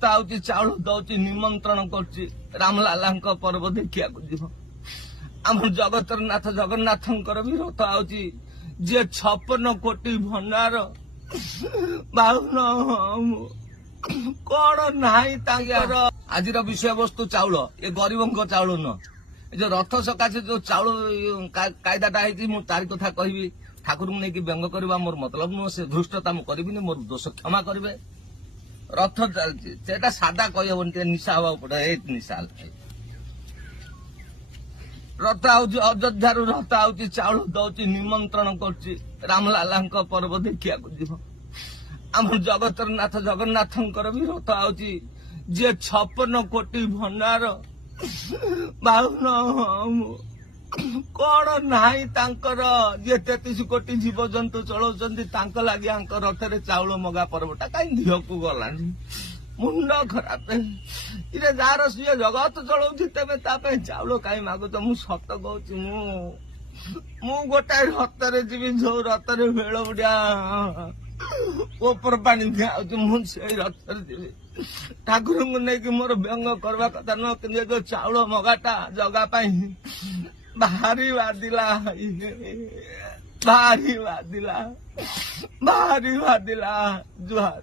रथ आउची चाउल दौची निमंत्रण करची रामलाला पर्व देखिया जीव आम जगतर नाथ जगन्नाथंकर भी रथ आउची जे 56 कोटी भंडार बाहुन कौन नाई तांकर आज विषय वस्तु चाउल ये गरीबों चाउल न जो रथ सकाशे जो चाउल कायदाटा है तारी कथा कहबी ठाकुर को लेकिन व्यंग करवा मोर मतलब नुह से धृष्टता मुझे करी मोर दोष क्षमा करेंगे रथ चलती सादा कही निशा हवा पड़े निशा रथ आउची अयोध्या रथ आउची चाउल दौची निमंत्रण करची रामलाला पर्व देखिया जीव आम जगतर नाथ जगन्नाथंकर भी रथ आउची जे 56 कोटी भंडार बाहुन कौन नाई तांकर जे 33 कोटी जीव जंतु चलाउछन्ति लगी रथ चाउल मगा पर्वटा कहीं दिह को गलानी मुंड खराब इरे जार सी जगत चलाउछि तेमे तापे चाउल कहीं मागुच मु सत कहूँ मु गोटाए रथरे जीवी जो रथरे भेड़ बुढ़िया ऊपर पानी दिया मुझे रथरे जीवी ठाकुर को लेकिन मोर व्यंग करवा कथा न कि जो चाउल मगाटा जगा भारी बादिला भारी बादिला जुहार।